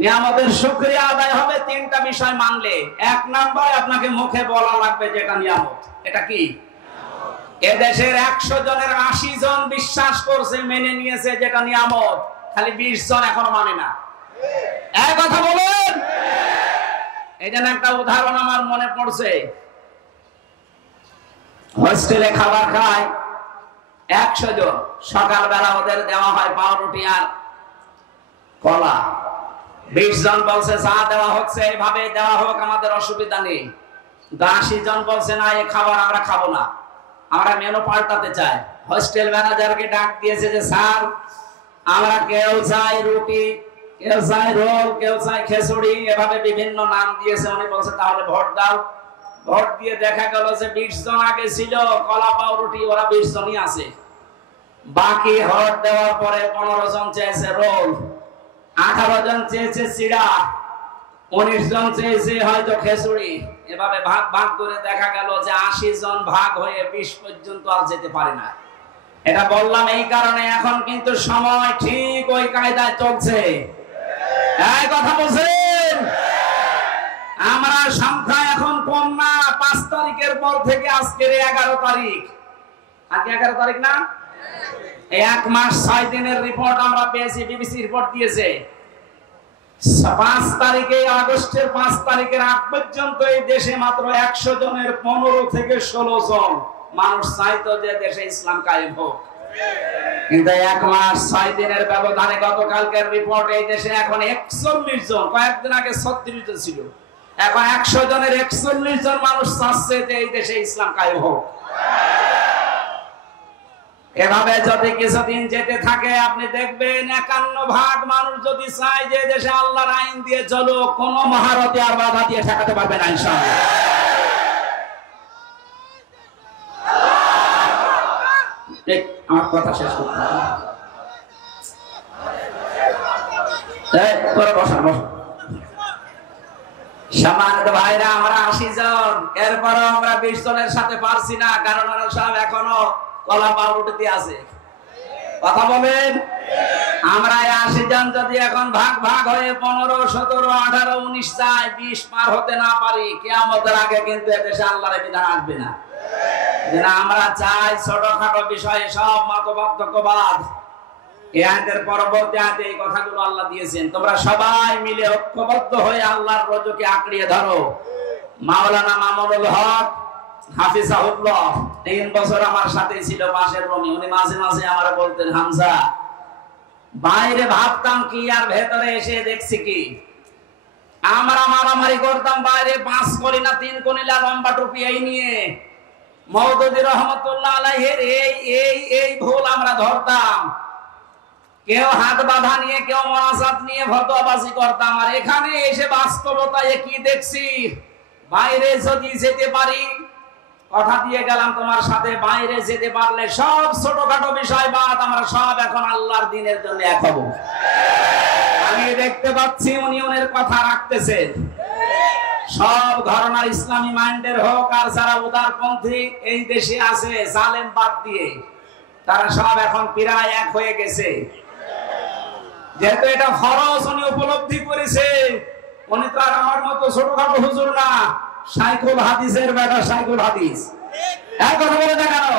নিয়ামতের শুকরিয়া আদায় হবে 3টা বিষয় মানলে। 1 নম্বরে আপনাকে মুখে বলা লাগবে যে এটা নিয়ামত। এটা কি? এদেশের 100 জনের 80 জন বিশ্বাস করছে, মেনে নিয়েছে যেটা নিয়ামত, খালি 20 জন এখনো মানে না। এই কথা বলেন। এই জন্য একটা উদাহরণ আমার মনে পড়ছে। হোস্টেলে খাবার খায় 100 জন। সকালবেলা ওদের দেওয়া হয় পাউরুটি আর কলা। 20 জন বলছে চা দেওয়া হচ্ছে, এইভাবে দেওয়া হোক, আমাদের অসুবিধা নেই। 80 জন বলছে না, এই খাবার আমরা খাবো না, আমরা মেনু পাল্টাতে চাই। হোস্টেল ম্যানেজারকে ডাক দিয়েছে যে স্যার, আমরা কেউ চাই রুটি, কেউ চাই রোল, কেউ চাই খিচুড়ি, এভাবে বিভিন্ন নাম দিয়েছে। উনি বলছে তাহলে ভোট দাও। ভোট দিয়ে দেখা গেল যে 20 জন আগে ছিল কলা পাউরুটি, ওরা 20 জনই আছে। বাকি ভোট দেওয়ার পরে 15 জন চেয়েছে রোল, 18 জন চেয়েছে চিড়া, 19 জন চেয়েছে হয়তো খিচুড়ি। এভাবে ভাগ ভাগ করে দেখা গেল যে 80 জন ভাগ হয়ে 20 পর্যন্ত আর যেতে পারে না। এটা বললাম এই কারণে, এখন কিন্তু সময় ঠিক ওই কায়দায় চলছে। এই কথা বলছেন। আমরা সংখ্যা এখন কম না। 5 তারিখের পর থেকে আজকের 11 তারিখ, আজকে 11 তারিখ না, 1 মাস 6 দিনের রিপোর্ট আমরা পেয়েছি, বিবিসি রিপোর্ট দিয়েছে। 5 তারিখে, আগস্টের 5 তারিখের আগ পর্যন্ত এই দেশে মাত্র 100 জনের 15 থেকে 16 জন মানুষ চাইতো যে দেশে ইসলাম কায়েম হোক। কিন্তু 1 মাস 6 দিনের ব্যবধানে গতকালকের রিপোর্ট, এই দেশে এখন 41 জন, কয়েকদিন আগে 36 জন ছিল, এখন 100 জনের 41 জন মানুষ চাচ্ছে যে এই দেশে ইসলাম কায়েম হোক। এভাবে যদি কিছুদিন যেতে থাকে, আপনি দেখবেন 51% মানুষ যদি চায় যে দেশে আল্লাহর আইন দিয়ে চলো, কোন মহারথী আর বাধা দিয়ে ঠেকাতে পারবে না ইনশাআল্লাহ। আমার কথা শেষ করতে হবে। সম্মানিত ভাইরা, আমরা 80 জন, এরপরও আমরা 20 জনের সাথে পারছি না, কারণ ওরা সব এখনো কলা পাউরুটিতে আছে। কথা বলেন। আমরা 80 জন যদি এখন ভাগ ভাগ হয়ে 15, 17, 18, 19 চাই, 20 পার হতে না পারি, কিয়ামতের আগে কিন্তু এদেশে আল্লাহর বিধান আসবে না। আমরা চাই ছোটখাটো বিষয়ে সব মতপার্থক্যবাদ। এই আয়াতের পরবর্তী আয়াতে এই কথাগুলো আল্লাহ দিয়েছেন, তোমরা সবাই মিলে ঐক্যবদ্ধ হয়ে আল্লাহর রজকে আঁকড়িয়ে ধরো। মাওলানা মামুনুল হক হাফিজাহুল্লাহ 3 বছর আমার সাথে ছিল, পাশের রুমে। উনি মাঝে মাঝে আমারে বলতেন, হামজা, বাইরে ভাবতাম কি আর ভেতরে এসে দেখছি কি। আমরা মারামারি করতাম বাইরে, 5 কলিনা 3 কলিনা লম্বা টুপি এই নিয়ে। মওদুদী রহমাতুল্লাহ আলাইহির এই ভুল আমরা ধরতাম। কেউ হাত বাঁধা নিয়ে, কেউ মোনাজাত নিয়ে ফতোয়াবাজি করতাম। আর এখানে এসে বাস্তবতায় কি দেখছি, বাইরে যদি যেতে পারি, কথা দিয়ে গেলাম তোমার সাথে, বাইরে যেতে পারলে সব ছোটখাটো বিষয় বাদ আমরা সব এখন আল্লাহর দ্বীনের জন্য এক হব। আমি দেখতে পাচ্ছি উনি ওনার কথা রাখতেছেন। সব ঘরানার ইসলামী মাইন্ডের হোক আর যারা উদারপন্থী এই দেশে আছে, জালেম বাদ দিয়ে, তারা সব এখন প্রায় এক হয়ে গেছে। যেহেতু এটা ফরজ উনি উপলব্ধি করেছে। উনি তো আর আমার মতো ছোটখাটো হুজুর না, শাইখুল হাদিসের বেটা শাইখুল হাদিস। এখন বলে দেখানো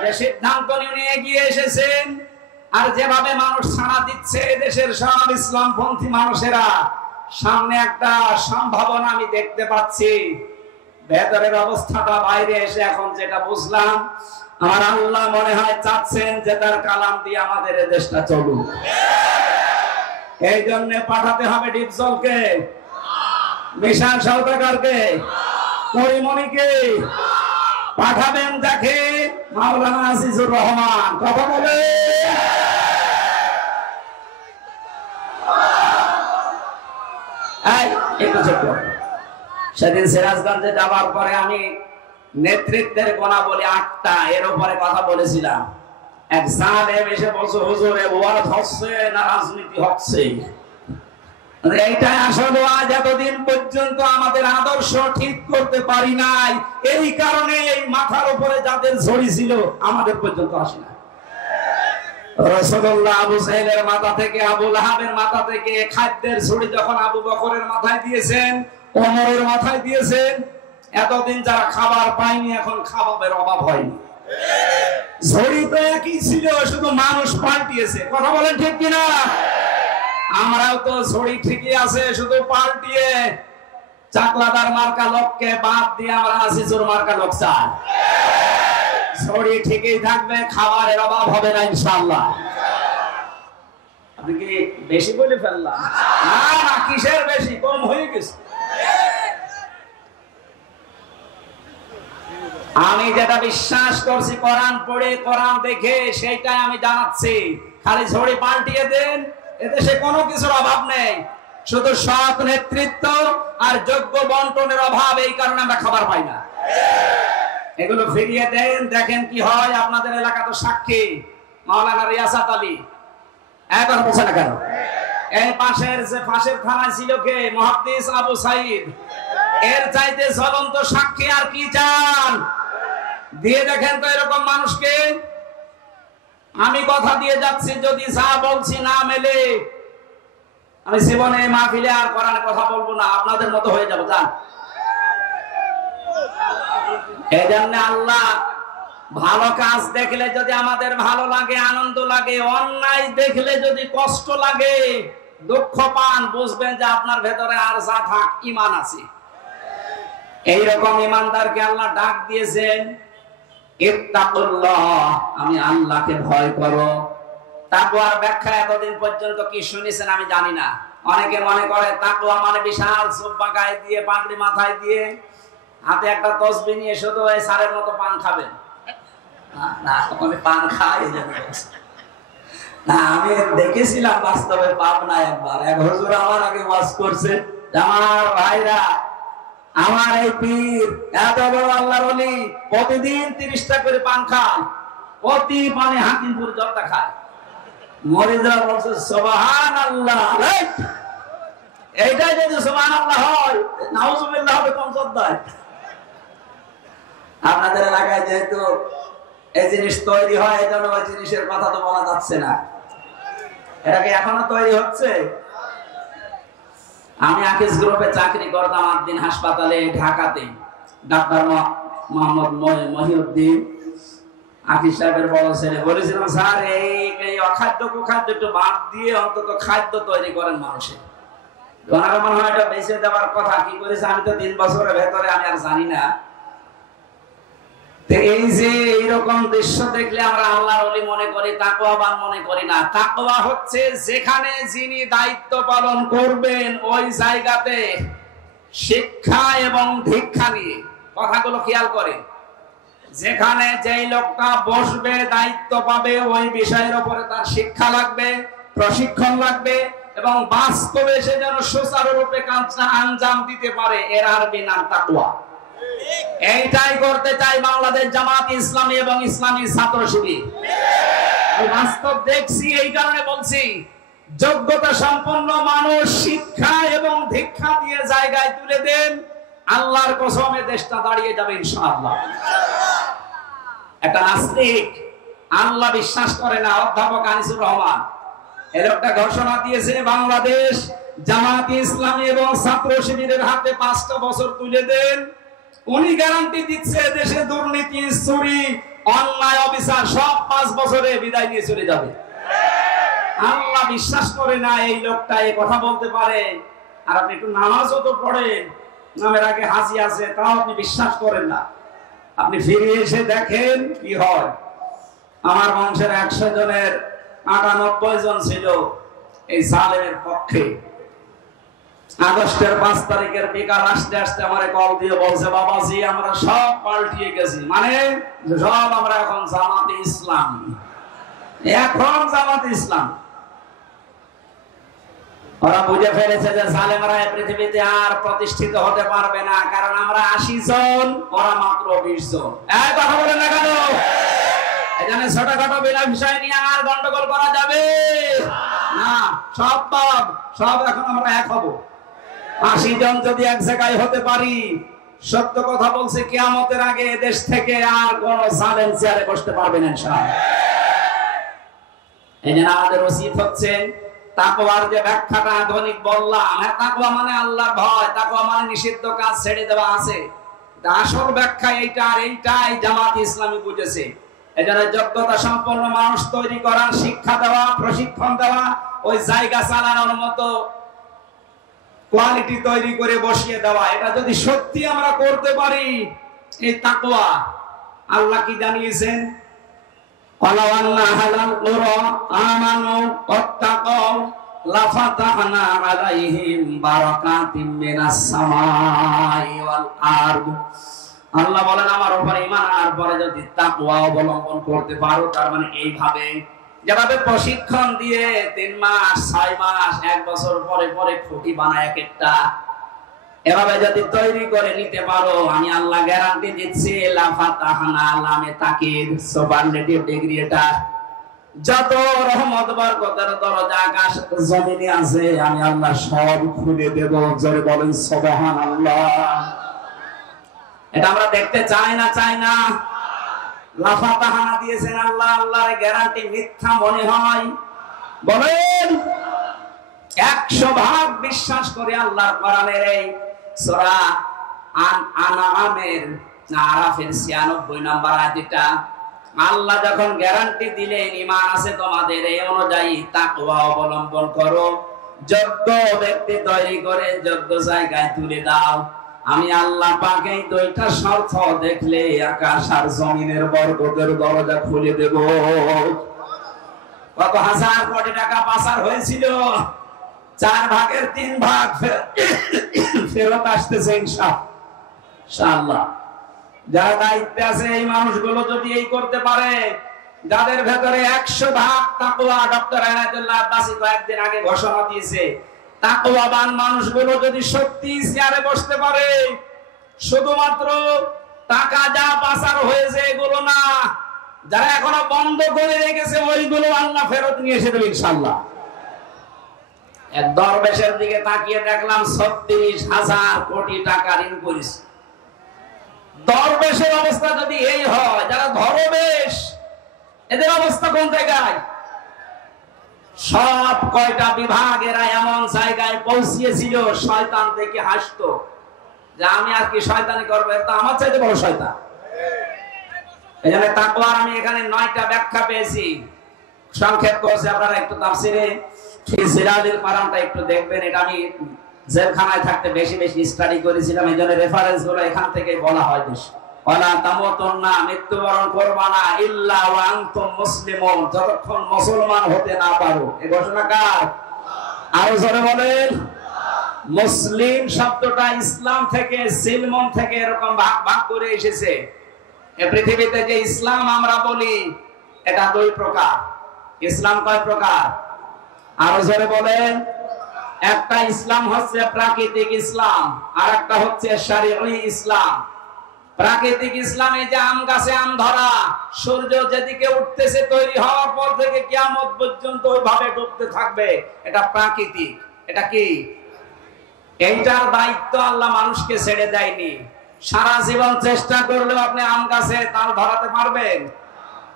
যে সিদ্ধান্ত নিয়ে এগিয়ে এসেছেন। আর যেভাবে মানুষ ছাড়া দিচ্ছে দেশের সব ইসলামপন্থী মানুষেরা, সামনে একটা সম্ভাবনা আমি দেখতে পাচ্ছি। ভেতরের অবস্থাটা বাইরে এসে এখন যেটা বুঝলাম, আমার আল্লাহ মনে হয় চাচ্ছেন যে তার কালাম দিয়ে আমাদের এই দেশটা চলুক। এই জন্য পাঠাতে হবে ডিপজলকে, মিশন সওদাগরকে, পরিমণিকে পাঠাবেন, দেখে মাওলানা আজিজুর রহমান। কথা বলে একটু চুপ। সেদিন সিরাজগঞ্জে যাওয়ার পরে আমি নেতৃত্বের গোনা বলে 8টা, এর উপরে কথা বলেছিলাম। এক জালেম এসে বলছে, হুজুর ওয়াজ হচ্ছে না রাজনীতি হচ্ছে? এইটাই আসলে আজ এতদিন পর্যন্ত আমাদের আদর্শ ঠিক করতে পারি নাই, এই কারণে এই মাথার উপরে যাদের ঝড়ি ছিল আমাদের পর্যন্ত আসে না। রাসূলুল্লাহ আবু সাহেলের মাথা থেকে, আবু লাহাবের মাথা থেকে খাদ্যের ঝড়ি যখন আবু বকরের মাথায় দিয়েছেন, ওমরের মাথায় দিয়েছেন, এতদিন যারা খাবার পায়নি এখন খাবারের অভাব হয়নি। ঝড়ি তো একই ছিল, শুধু মানুষ পাল্টিয়েছে। কথা বলেন ঠিক কিনা? আমরাও তো ঝড়ি ঠিকই আছে, শুধু পাল্টিয়ে চাকলাদার মার্কা লোককে বাদ দিয়ে আমরা আসিজুর মার্কা লোক চাই। ঝড়ি ঠিকই থাকবে, খাবারের অভাব হবে না ইনশাআল্লাহ। আপনি কি বেশি বলে ফেললাম? না না, কিসের বেশি, কম হয়ে গেছে। আমি যেটা বিশ্বাস করছি কোরআন পড়ে কোরআন দেখে, সেইটাই আমি জানাচ্ছি। খালি ঝড়ি পাল্টিয়ে দেন, এদেশে কোনো কিছুর অভাব নেই, শুধু সৎ নেতৃত্ব আর যোগ্য বন্টনের অভাব। এই কারণে আমরা খাবার পাই না। এগুলো ফিরিয়ে দেন, দেখেন কি হয়। আপনাদের এলাকা তো সাক্ষী, মাওলানা রিয়াসাত আলী এখন বলছে না কেন? এই পাশের থানায় ছিল কে? মুহাদ্দিস আবু সাইদ। এর চাইতে জ্বলন্ত সাক্ষী আর কি চান? দিয়ে দেখেন তো এরকম মানুষকে। আমি কথা দিয়ে যাচ্ছি, যদি যা বলছি না মেলে, আমি জীবনে মাহফিলে আর কোরআনের কথা বলবো না, আপনাদের মতো হয়ে যাবো। যান। এই জন্য আল্লাহ ভালো কাজ দেখলে যদি আমাদের ভালো লাগে, আনন্দ লাগে, অন্যায় দেখলে যদি কষ্ট লাগে, দুঃখ পান, বুঝবেন যে আপনার ভেতরে আর যা থাক ঈমান আছে। এইরকম ঈমানদারকে আল্লাহ ডাক দিয়েছেন, ইত্তাকুল্লাহ, আমি আল্লাহকে ভয় করো। তাকওয়ার ব্যাখ্যা এতদিন পর্যন্ত কি শুনেছেন আমি জানি না। অনেকে মনে করে তাকওয়া মানে বিশাল জুব্বা গায়ে দিয়ে, পাগড়ি মাথায় দিয়ে, হাতে একটা তসবিহ নিয়ে শুধু ওই সারের মতো পান খাবেন। না, আমি পান খাই না। আমি দেখেছিলাম বাস্তবে পাবনায় একবার, এক হুজুর আমার আগে ওয়াজ করছে, আমার ভাইরা, আমার এই পীর এত বড় আল্লাহর ওলি, প্রতিদিন 30টা করে পান খান, প্রতি পানে হাকিমপুর জর্দা খায়। মরিদরা বলছে সুবহানাল্লাহ। এইটাই যদি সুবহানাল্লাহ হয়, নাউজুবিল্লাহ হবে কোন জর্দায়? আপনাদের এলাকায় যেহেতু এই জিনিস তৈরি হয়, এই জন্য ওই জিনিসের কথা তো বলা যাচ্ছে না। এটা কি এখনো তৈরি হচ্ছে? আমি আকিস গ্রুপে চাকরি করতাম 8 দিন হাসপাতালে ঢাকাতে। ডাক্তার মোহাম্মদ মহিউদ্দিন আকিস সাহেবের বড় ছেলে, বলেছিলাম স্যার এই অখাদ্য কুখাদ্য একটু বাদ দিয়ে অন্তত খাদ্য তৈরি করেন মানুষের। ওনার মনে হয় এটা বেঁচে দেওয়ার কথা। কি করেছে আমি তো 3 বছরের ভেতরে আমি আর জানি না। এই যে এইরকম দৃশ্য দেখলে আমরা আল্লাহর ওলি মনে করি, তাকওয়াবান মনে করি না। তাকওয়া হচ্ছে যেখানে যিনি দায়িত্ব পালন করবেন ওই জায়গাতে শিক্ষা এবং দীক্ষা নিয়ে, কথাগুলো খেয়াল করে, যেখানে যেই লোকটা বসবে, দায়িত্ব পাবে, ওই বিষয়ের উপরে তার শিক্ষা লাগবে, প্রশিক্ষণ লাগবে, এবং বাস্তবে সে যেন সুচারুরূপে কাজটা আঞ্জাম দিতে পারে। এর আরবি নাম তাকওয়া। এইটাই করতে চাই বাংলাদেশ জামাত ইসলামী এবং ইসলামী ছাত্র শিবির। বাস্তব দেখছি, এই কারণে বলছি, যোগ্যতা সম্পন্ন মানুষ শিক্ষা এবং দীক্ষা দিয়ে জায়গায় তুলে দেন, আল্লাহর কসমে দেশটা দাঁড়িয়ে যাবে ইনশাআল্লাহ। একটা নাস্তিক, আল্লাহ বিশ্বাস করে না, অধ্যাপক আনিসুর রহমান, এর একটা ঘোষণা দিয়েছে, বাংলাদেশ জামাত ইসলামী এবং ছাত্র শিবিরের হাতে 5টা বছর তুলে দেন। উনি গ্যারান্টি দিচ্ছে দেশে দুর্নীতি, চুরি, অন্যায়, অবিচার সব 5 বছরে বিদায় নিয়ে চলে যাবে। আল্লাহ বিশ্বাস করে না এই লোকটা এই কথা বলতে পারে। আর আপনি একটু নামাজও তো পড়েন, নামের আগে হাজি আছে, তাও আপনি বিশ্বাস করেন না। আপনি ফিরে এসে দেখেন কি হয়। আমার বংশের 100 জনের 98 জন ছিল এই জালেমের পক্ষে। আগস্টের 5 তারিখের বিকাল আসতে আসতে আমারে কল দিয়ে বলছে, বাবাজি আমরা সব পাল্টিয়ে গেছি, মানে সব আমরা এখন জামাতে ইসলাম। এখন জামাতে ইসলাম। ওরা বুঝে ফেলেছে যে জালেমরা এই পৃথিবীতে আর প্রতিষ্ঠিত হতে পারবে না, কারণ আমরা 80 জন, ওরা মাত্র 20 জন। এই কথা বলেন না কেন? এখানে ছোটখাটো বিনা বিষয় নিয়ে আর গন্ডগোল করা যাবে না। সব এখন আমরা এক হব। 80 জন যদি এক জায়গায় হতে পারি, সত্য কথা বলছে, কিয়ামতের আগে দেশ থেকে আর কোন জালেম চেয়ারে বসতে পারবে না ইনশাআল্লাহ। এই জন্য আমাদের উচিত হচ্ছে তাকওয়ার যে ব্যাখ্যাটা আধুনিক বললাম, হ্যাঁ তাকওয়া মানে আল্লাহর ভয়, তাকওয়া মানে নিষিদ্ধ কাজ ছেড়ে দেওয়া আছে। আসল ব্যাখ্যা এইটা, আর এইটাই জামাত ইসলামী বুঝেছে। এজন্য যোগ্যতা সম্পন্ন মানুষ তৈরি করা, শিক্ষা দেওয়া, প্রশিক্ষণ দেওয়া, ওই জায়গা চালানোর মতো কোয়ালিটি তৈরি করে বসিয়ে দেওয়া, এটা যদি সত্যি আমরা করতে পারি, এই তাকওয়া, আল্লাহ কি জানিয়েছেন? ওয়ালাউ আন্না আহলাল কুরা আমানু ওয়াত্তাকাউ লাফাতাহনা আলাইহিম বারাকাতিম মিনাস সামাই ওয়াল আরদ। আল্লাহ বলেন আমার উপর ঈমান আনার পরে যদি তাকওয়া অবলম্বন করতে পারো, তার মানে এইভাবে যেভাবে প্রশিক্ষণ দিয়ে 3 মাস 6 মাস 1 বছর পরে পরে খুঁটি বানায় এক একটা, এভাবে যদি তৈরি করে নিতে পারো, আমি আল্লাহ গ্যারান্টি দিচ্ছি লাফাতাহনা, লামে তাকিদ সুপারলেটিভ ডিগ্রি, এটা যত রহমত বরকতের দরজা আকাশ জমিনে আছে আমি আল্লাহ সব খুলে দেব। জোরে বলেন সুবহানাল্লাহ। এটা আমরা দেখতে চাই না? লাফাতাহানা দিয়েছেন আল্লাহ, আল্লাহর গ্যারান্টি মিথ্যা মনে হয়? বলেন 100% বিশ্বাস করে আল্লাহর কোরআনের এই সূরা আনআমের আরাফের 96 নম্বর আয়াতটা আল্লাহ যখন গ্যারান্টি দিলেন ঈমান আছে তোমাদের, এই অনুযায়ী তাকওয়া অবলম্বন করো, যোগ্য ব্যক্তি তৈরি করে যোগ্য জায়গায় তুলে দাও, আমি আল্লাহ পাক এই 2টা শর্ত দেখলে আকাশ আর জমিনের বরকতের দরজা খুলে দেব। কত হাজার কোটি টাকা পাচার হয়েছিল, 4 ভাগের 3 ভাগ ফেরত আসতেছে ইনশাআল্লাহ। যারা দায়িত্বে আছে এই মানুষগুলো যদি এই করতে পারে, যাদের ভেতরে 100% তাকওয়া, ডক্টর আনায়েতুল্লাহ আব্বাসী কয়েকদিন আগে ঘোষণা দিয়েছে, তাকওয়াবান মানুষগুলো যদি সত্যি চেয়ারে বসতে পারে, শুধুমাত্র টাকা যা পাচার হয়েছে এগুলো না, যারা এখনো বন্ধ করে রেখেছে ওইগুলো আল্লাহ ফেরত নিয়ে এসে দেবে ইনশাআল্লাহ। এক দরবেশের দিকে তাকিয়ে দেখলাম 36,000 কোটি টাকা ঋণ করেছে। দরবেশের অবস্থা যদি এই হয়, যারা ধরবেশ এদের অবস্থা কোন জায়গায়? সব কয়টা বিভাগেরা এমন জায়গায় পৌঁছিয়েছিল, শয়তান থেকে হাসতো যে আমি আর কি শয়তানি করবো, এটা আমার চাইতে বড় শয়তান। এখানে তাকওয়ার আমি এখানে 9টা ব্যাখ্যা পেয়েছি, সংক্ষেপ করছি। আপনারা একটু তাফসিরে ফি জিলালিল কোরআনটা একটু দেখবেন। এটা আমি জেলখানায় থাকতে বেশি স্টাডি করেছিলাম, এই জন্য রেফারেন্স গুলো এখান থেকে বলা হয় বেশি। ওয়ালা তামুতুন্না, মৃত্যুবরণ করবা না, ইল্লা ওয়া আনতুম মুসলিমুন, যতক্ষণ মুসলমান হতে না পারো। এই ঘোষণা কার? আরো জোরে বলেন। মুসলিম শব্দটা ইসলাম থেকে, সিলমন থেকে এরকম ভাগ করে এসেছে। এই পৃথিবীতে যে ইসলাম আমরা বলি, এটা 2 প্রকার। ইসলাম কয় প্রকার? আরো জোরে বলেন। একটা ইসলাম হচ্ছে প্রাকৃতিক ইসলাম, আর একটা হচ্ছে শরঈ ইসলাম। প্রাকৃতিক ইসলাম এই যে আম গাছে আম ধরা, সূর্য যেদিকে উঠতেছে তৈরি হওয়ার পর থেকে কিয়ামত পর্যন্ত ওইভাবে ডুবতে থাকবে, এটা প্রাকৃতিক। এটা কি? এইটার দায়িত্ব আল্লাহ মানুষকে ছেড়ে দেয়নি। সারা জীবন চেষ্টা করলেও আপনি আম গাছে তাল ধরাতে পারবেন?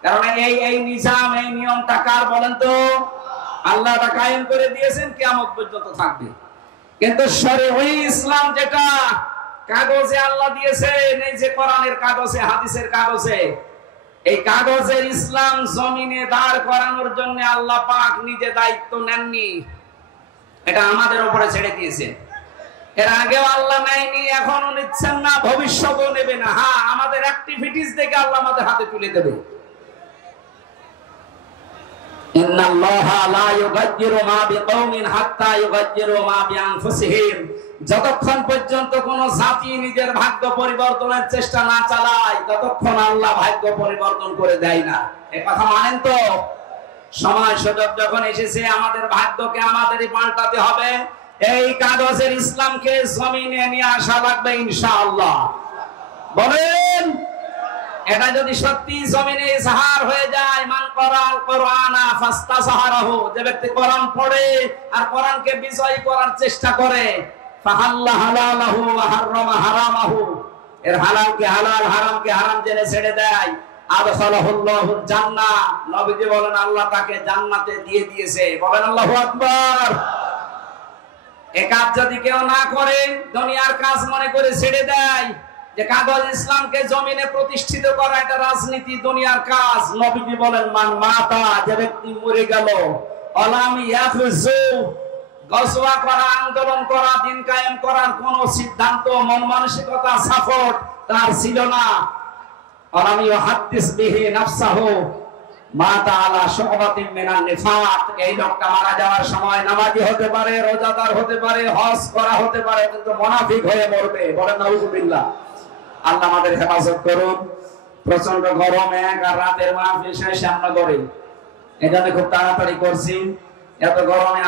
কারণ এই নিজাম, এই নিয়মটা কার বলেন তো? আল্লাহ এটা কায়েম করে দিয়েছেন, কিয়ামত পর্যন্ত থাকবে। কিন্তু শরঈ ইসলাম যেটা কাগজে আল্লাহ দিয়েছেন, এই যে কোরআনের কাগজে, হাদিসের কাগজে, এই কাগজের ইসলাম জমিনে দাঁড় করানোর জন্য আল্লাহ পাক নিজে দায়িত্ব নেননি, এটা আমাদের উপরে ছেড়ে দিয়েছেন। এর আগেও আল্লাহ নেয়নি, এখনো নিচ্ছেন না, ভবিষ্যতেও নেবে না। হ্যাঁ, আমাদের অ্যাক্টিভিটিস দেখে আল্লাহ আমাদের হাতে তুলে দেবে। ইন্নাল্লাহা লা ইউগায়্যিরু মা বিকওমিন হাত্তা ইউগায়্যিরু মা বিআনফুসিহিম। যতক্ষণ পর্যন্ত কোন জাতি নিজের ভাগ্য পরিবর্তনের চেষ্টা না চালায়, ততক্ষণ আল্লাহ ভাগ্য পরিবর্তন করে দেয় না। এই কথা মানেন তো? সময় সুযোগ যখন এসেছে আমাদের ভাগ্যকে আমাদেরই পাল্টাতে হবে। এই কাগজের ইসলামকে জমিনে নিয়ে আসা লাগবে ইনশাআল্লাহ। বলেন, এটা যদি সত্যি জমিনে ইজহার হয়ে যায়, মান করাল কোরআনা ফাস্তাজহারাহু, যে ব্যক্তি কোরআন পড়ে আর কোরআনকে বিজয় করার চেষ্টা করে, ফাহাল্লা হালালাহু ওয়া হারামা হারামাহু, এর হালালকে হালাল হারামকে হারাম জেনে ছেড়ে দেয়, আদখালাহুল্লাহুল জান্নাহ, নবীজি বলেন আল্লাহ তাকে জান্নাতে দিয়ে দিয়েছে। বলেন আল্লাহু আকবার। এই কাজ যদি কেউ না করে, দুনিয়ার কাজ মনে করে ছেড়ে দেয়, যে কাগজ ইসলামকে জমিনে প্রতিষ্ঠিত করা এটা রাজনীতি, দুনিয়ার কাজ, নবীজি বলেন মান মাতা, যে ব্যক্তি মরে গেল, অলাম ইয়াফুজু, গজওয়া করা, আন্দোলন করা, দিন কায়েম করার কোন সিদ্ধান্ত, মন মানসিকতা, সাপোর্ট তার ছিল না, অলাম ইউহাদ্দিস বিহি নাফসাহু মাতা আলা শুবাতিন মিনান নিফাক, এই লোকটা মারা যাওয়ার সময় নামাজি হতে পারে, রোজাদার হতে পারে, হজ করা হতে পারে, কিন্তু মুনাফিক হয়ে মরবে। বলেন নাউযুবিল্লাহ। আল্লাহ আমাদের হেফাজত করুন। প্রচন্ড গরম, এক আর রাতের মাহফিল শেষ আমরা করি, এজন্য খুব তাড়াতাড়ি করছি। এত গরমে